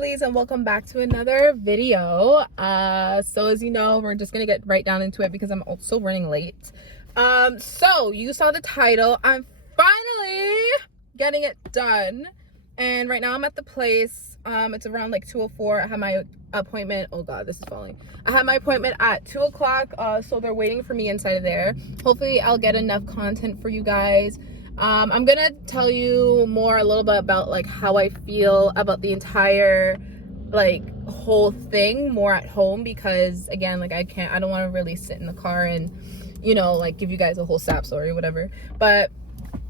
lovelies, and welcome back to another video. So as you know, we're just gonna get right down into it because I'm also running late. So you saw the title. I'm finally getting it done, and right now I'm at the place. It's around like 2:04. I have my appointment. Oh god, this is falling. I have my appointment at 2 o'clock, so they're waiting for me inside of there. Hopefully I'll get enough content for you guys. I'm gonna tell you more a little bit about like how I feel about the entire like whole thing more at home, because again, like I don't want to really sit in the car and like give you guys a whole sap story or whatever. But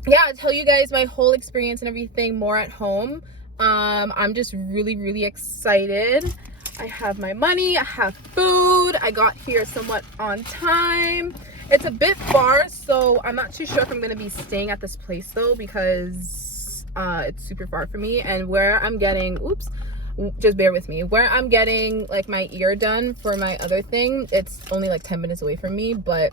yeah, I'll tell you guys my whole experience and everything more at home. I'm just really excited. I have my money, I have food, I got here somewhat on time. It's a bit far, so I'm not too sure if I'm gonna be staying at this place though, because it's super far for me. And where I'm getting, just bear with me, where I'm getting like my ear done for my other thing, it's only like 10 minutes away from me, but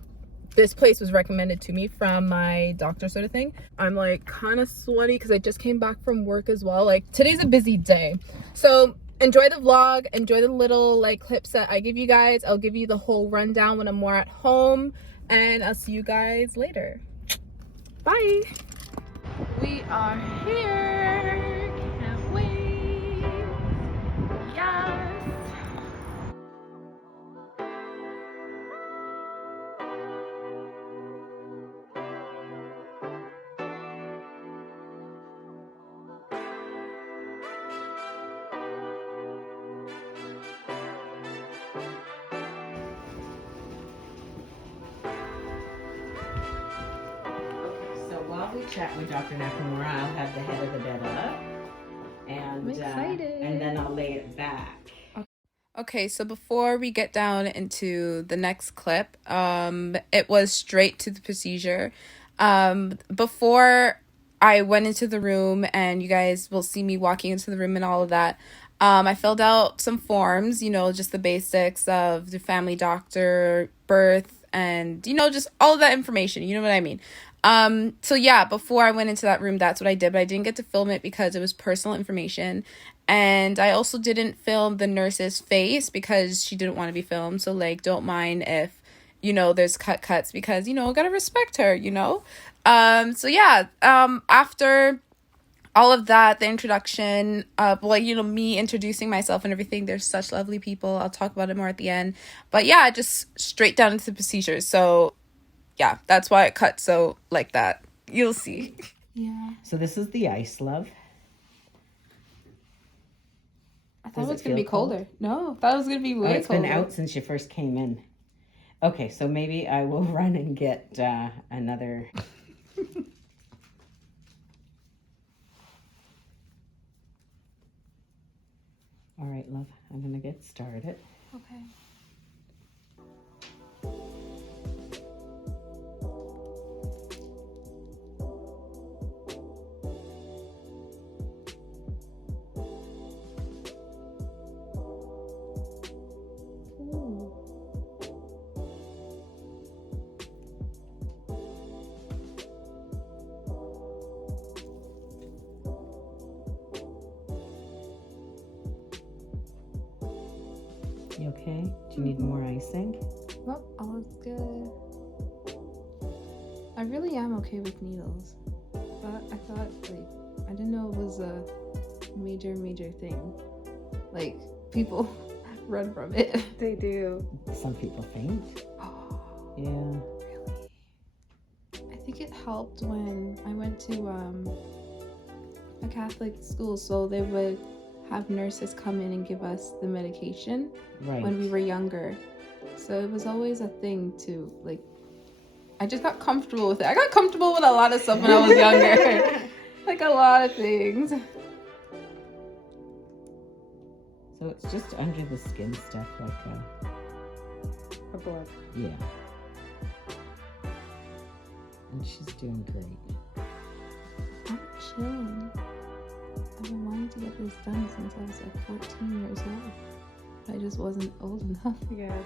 this place was recommended to me from my doctor sort of thing. I'm like kind of sweaty because I just came back from work as well. Like today's a busy day, so enjoy the vlog, enjoy the little like clips that I give you guys. I'll give you the whole rundown when I'm more at home, and I'll see you guys later. Bye. We are here. Can't wait. Yes. So while we chat with Dr. Nakamura, I'll have the head of the bed up, I'm excited. and then I'll lay it back. Okay, so before we get down into the next clip, it was straight to the procedure. Before I went into the room, and you guys will see me walking into the room and all of that, I filled out some forms, just the basics of the family doctor, birth, and, just all of that information, you know what I mean? So yeah, before I went into that room, that's what I did, but I didn't get to film it because it was personal information. And I also didn't film the nurse's face because she didn't want to be filmed. So like, don't mind if, there's cuts because, gotta respect her, So yeah, after all of that, the introduction, me introducing myself and everything, there's such lovely people. I'll talk about it more at the end. But yeah, just straight down into the procedures. So yeah, that's why it cut so like that. You'll see. Yeah. So this is the ice, love. I thought it was going to be colder. No, I thought it was going to be way colder. It's been out since you first came in. Okay, so maybe I will run and get another. All right, love, I'm going to get started. Okay. You okay? Do you need more icing? Nope, all is good. I really am okay with needles, but I thought I didn't know it was a major thing. Like people run from it. They do. Some people faint. Oh, yeah. Really? I think it helped when I went to a Catholic school, so they would have nurses come in and give us the medication when we were younger. So it was always a thing to like, I just got comfortable with it. I got comfortable with a lot of stuff when I was younger. Like a lot of things. So it's just under the skin stuff, like a blood. Yeah. And she's doing great. I'm chilling. I've been wanting to get this done since I was like 14 years old. I just wasn't old enough. Yeah.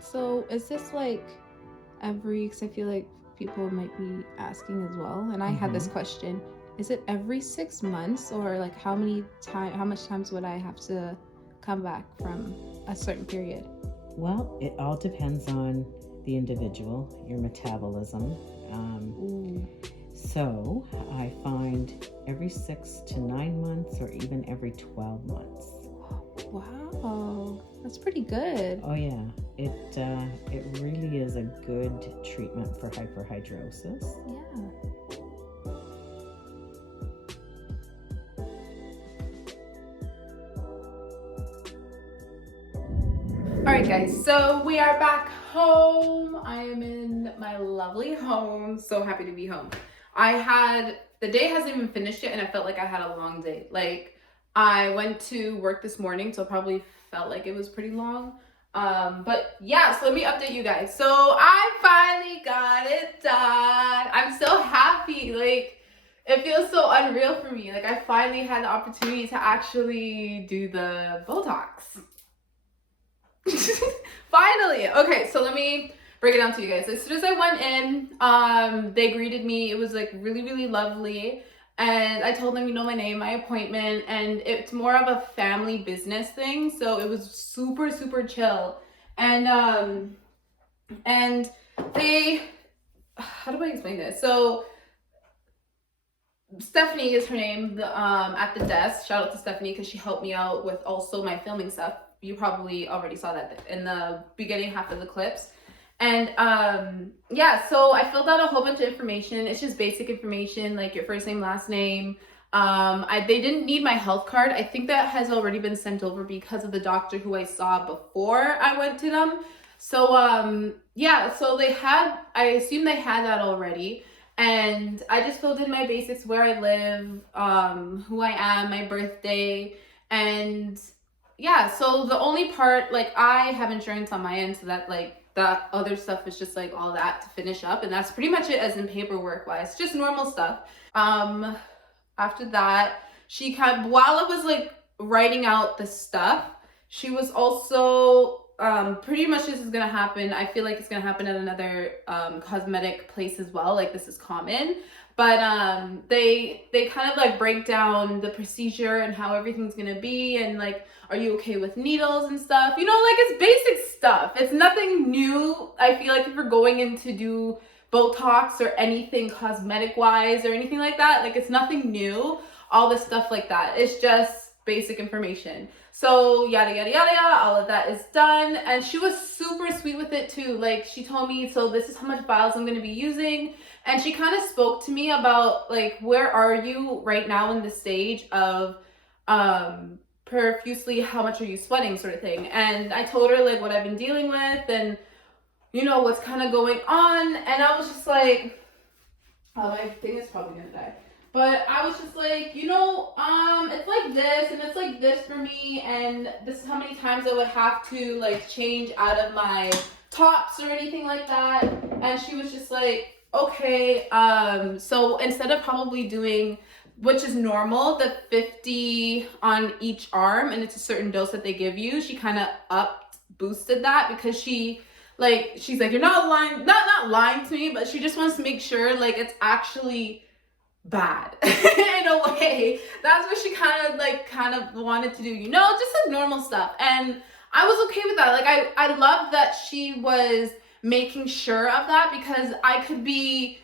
So is this like every, because I feel like people might be asking as well, and I had this question: is it every 6 months, or like how much times would I have to come back from a certain period? Well, it all depends on the individual, your metabolism. So I find every 6 to 9 months, or even every 12 months. Wow, that's pretty good. Oh yeah, it really is a good treatment for hyperhidrosis. Yeah. All right, guys, so we are back home. I am in my lovely home. So happy to be home. The day hasn't even finished yet, and I felt like I had a long day. Like, I went to work this morning, so probably felt like it was pretty long. But yeah, so let me update you guys. So I finally got it done. I'm so happy. Like, it feels so unreal for me. Like, I finally had the opportunity to actually do the Botox. Finally. Okay, so let me break it down to you guys. As soon as I went in, they greeted me. It was like really, really lovely. And I told them, my name, my appointment, and it's more of a family business thing. So it was super, super chill. And they, how do I explain this? So Stephanie is her name, at the desk. Shout out to Stephanie because she helped me out with also my filming stuff. You probably already saw that in the beginning half of the clips. And yeah, so I filled out a whole bunch of information. It's just basic information, like your first name, last name. They didn't need my health card. I think that has already been sent over because of the doctor who I saw before I went to them. So yeah, so I assume they had that already. And I just filled in my basics, where I live, who I am, my birthday, and yeah, so the only part, like, I have insurance on my end, so that, like, that other stuff is just, like, all that to finish up, and that's pretty much it as in paperwork-wise, just normal stuff. After that, she while I was, like, writing out the stuff, she was also, pretty much this is gonna happen, I feel like it's gonna happen at another, cosmetic place as well, like, this is common. But they kind of like break down the procedure and how everything's gonna be, and like, are you okay with needles and stuff? Like, it's basic stuff. It's nothing new. I feel like if you're going in to do Botox or anything cosmetic wise or anything like that, like, it's nothing new. All this stuff like that. It's just basic information. So yada yada yada yada, all of that is done. And she was super sweet with it too. Like, she told me, so this is how much vials I'm gonna be using. And she kind of spoke to me about, like, where are you right now in the stage of profusely, how much are you sweating, sort of thing. And I told her, like, what I've been dealing with and, what's kind of going on. And I was just like, oh, my thing is probably gonna die. But I was just like, it's like this and it's like this for me. And this is how many times I would have to, like, change out of my tops or anything like that. And she was just like, okay, so instead of probably doing, which is normal, the 50 on each arm, and it's a certain dose that they give you, she kind of boosted that because she's like, you're not lying, not lying to me, but she just wants to make sure, like, it's actually bad in a way. That's what she kind of wanted to do, just like normal stuff. And I was okay with that. Like, I love that she was making sure of that, because I could be,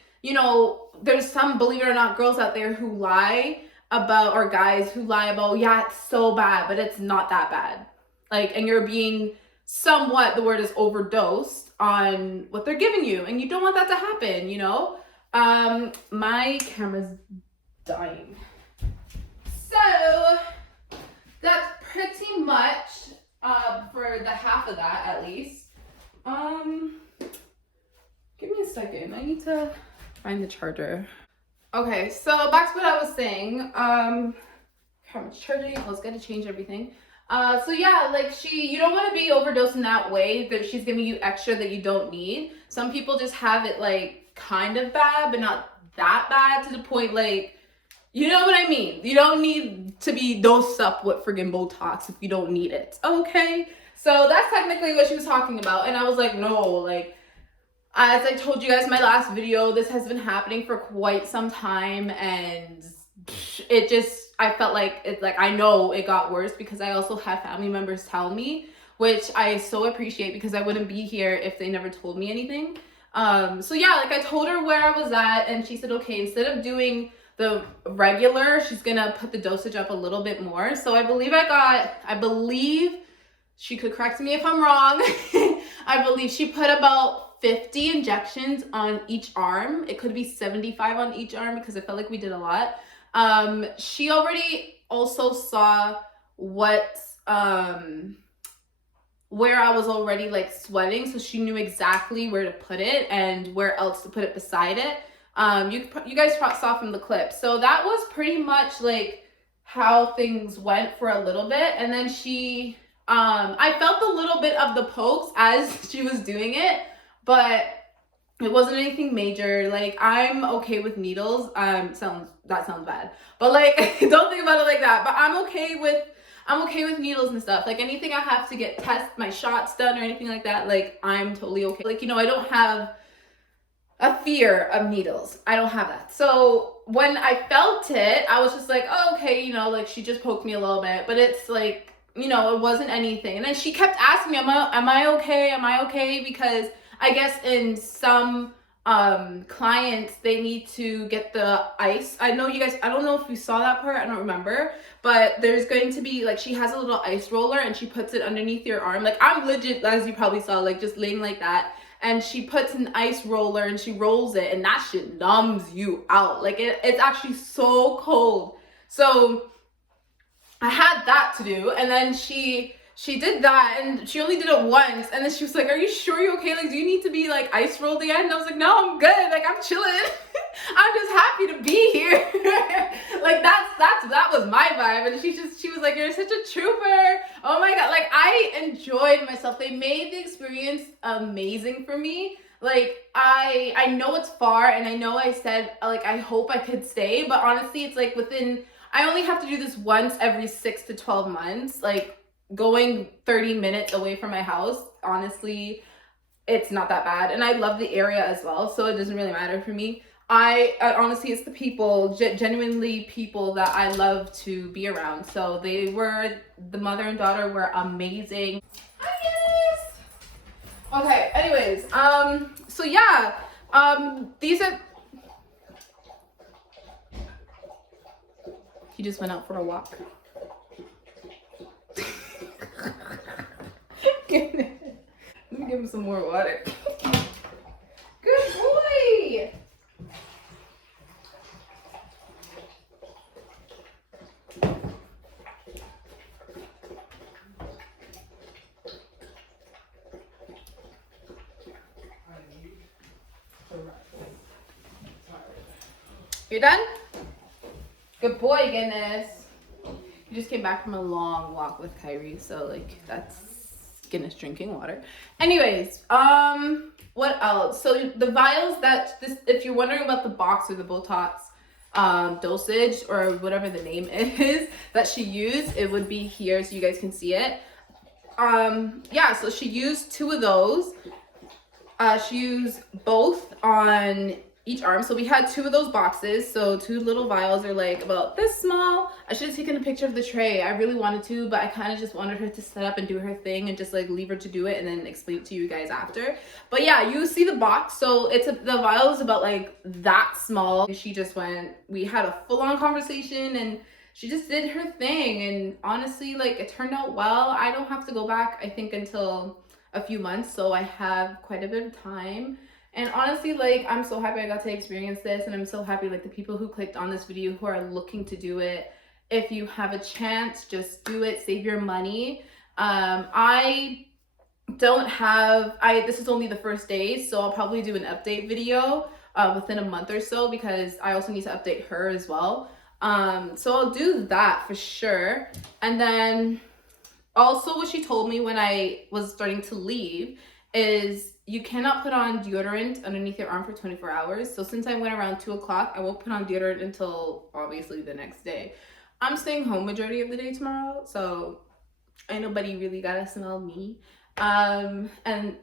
there's some, believe it or not, girls out there who lie about, or guys who lie about, yeah, it's so bad, but it's not that bad. Like, and you're being somewhat, the word is overdosed on what they're giving you, and you don't want that to happen, my camera's dying. So that's pretty much for the half of that, at least. Give me a second. I need to find the charger. Okay, so back to what I was saying. Camera's charging. I was gonna change everything. So yeah, like, you don't want to be overdosing that way, that she's giving you extra that you don't need. Some people just have it, like, kind of bad, but not that bad to the point, like, you know what I mean? You don't need to be dosed up with friggin' Botox if you don't need it. Okay? So that's technically what she was talking about. And I was like, no, like, As I told you guys in my last video, this has been happening for quite some time, and it just, I felt like it's like, I know it got worse because I also had family members tell me, which I so appreciate because I wouldn't be here if they never told me anything. So yeah, like I told her where I was at, and she said, okay, instead of doing the regular, she's gonna put the dosage up a little bit more. So I believe she could correct me if I'm wrong. I believe she put about 50 injections on each arm. It could be 75 on each arm because I felt like we did a lot. She already also saw what where I was already like sweating, so she knew exactly where to put it and where else to put it beside it. You guys saw from the clip. So that was pretty much like how things went for a little bit, and then I felt a little bit of the pokes as she was doing it, but it wasn't anything major. Like, I'm okay with needles. That sounds bad, but like, don't think about it like that. But I'm okay with needles and stuff. Like, anything I have to get my shots done or anything like that, like, I'm totally okay. Like, I don't have a fear of needles. I don't have that. So when I felt it, I was just like, oh, okay, like, she just poked me a little bit, but it's like, it wasn't anything. And then she kept asking me, am I okay? Am I okay? Because I guess in some clients, they need to get the ice. I know you guys, I don't know if you saw that part, I don't remember, but there's going to be like, she has a little ice roller and she puts it underneath your arm. Like, I'm legit, as you probably saw, like, just laying like that, and she puts an ice roller and she rolls it, and that shit numbs you out. Like, it's actually so cold. So I had that to do, and then she did that, and she only did it once, and then she was like, are you sure you're okay? Like, do you need to be like ice rolled again? And I was like, no, I'm good. Like, I'm chilling. I'm just happy to be here. Like, that was my vibe. And she was like, you're such a trooper. Oh my God. Like, I enjoyed myself. They made the experience amazing for me. Like, I know it's far, and I know I said, like, I hope I could stay, but honestly, it's like I only have to do this once every 6 to 12 months. Like, going 30 minutes away from my house, honestly, it's not that bad. And I love the area as well, so it doesn't really matter for me. I honestly, it's the people, genuinely people that I love to be around. So the mother and daughter were amazing. Hi, guys. Okay, anyways, so yeah, these are, he just went out for a walk. Let me give him some more water. Good boy. You're done? Good boy, Guinness. You just came back from a long walk with Kyrie, so like, that's Guinness drinking water. Anyways, what else? So the vials if you're wondering about the box or the Botox dosage or whatever the name is that she used, it would be here so you guys can see it. Yeah, so she used 2 of those. She used both on each arm. So we had 2 of those boxes. So 2 little vials are like about this small. I should have taken a picture of the tray. I really wanted to, but I kind of just wanted her to set up and do her thing and just like leave her to do it and then explain it to you guys after. But yeah, you see the box. So the vial is about like that small. We had a full-on conversation, and she just did her thing. And honestly, like, it turned out well. I don't have to go back, I think, until a few months, so I have quite a bit of time. And honestly, like, I'm so happy I got to experience this, and I'm so happy, like, the people who clicked on this video who are looking to do it, if you have a chance, just do it. Save your money. This is only the first day, so I'll probably do an update video within a month or so, because I also need to update her as well. So I'll do that for sure. And then also, what she told me when I was starting to leave is you cannot put on deodorant underneath your arm for 24 hours. So since I went around 2 o'clock, I won't put on deodorant until obviously the next day. I'm staying home majority of the day tomorrow, so ain't nobody really gotta smell me. And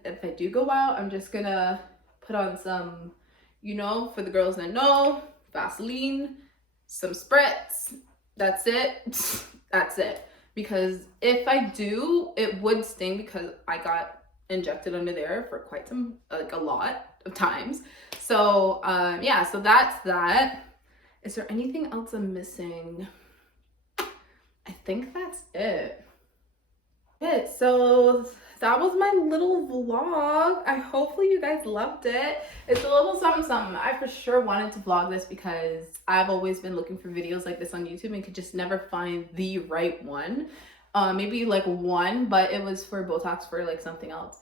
if I do go out, I'm just gonna put on some, you know, for the girls that know, Vaseline, some spritz. That's it. That's it. Because if I do, it would sting because I got injected under there for quite some, like a lot of times. So yeah, so that's that. Is there anything else I'm missing? I think that's it. Okay, so that was my little vlog. I hopefully you guys loved it. It's a little something something. I for sure wanted to vlog this because I've always been looking for videos like this on YouTube and could just never find the right one. Maybe like one, but it was for Botox for like something else.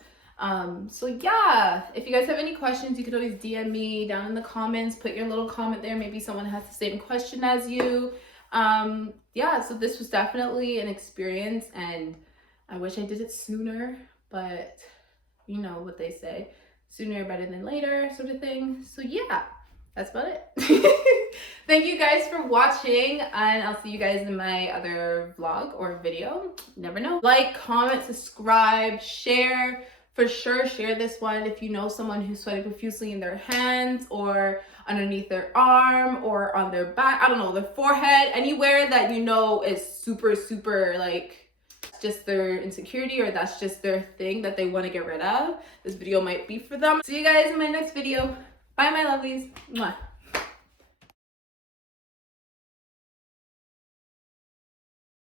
So yeah, if you guys have any questions, you could always DM me down in the comments. Put your little comment there. Maybe someone has the same question as you. Yeah, so this was definitely an experience, and I wish I did it sooner, but you know what they say, sooner better than later sort of thing. So yeah, that's about it. Thank you guys for watching, and I'll see you guys in my other vlog or video. Never know. Like, comment, subscribe, share. For sure, share this one if you know someone who's sweating profusely in their hands or underneath their arm or on their back. I don't know, their forehead, anywhere that you know is super, super like just their insecurity or that's just their thing that they want to get rid of. This video might be for them. See you guys in my next video. Bye, my lovelies. Mwah.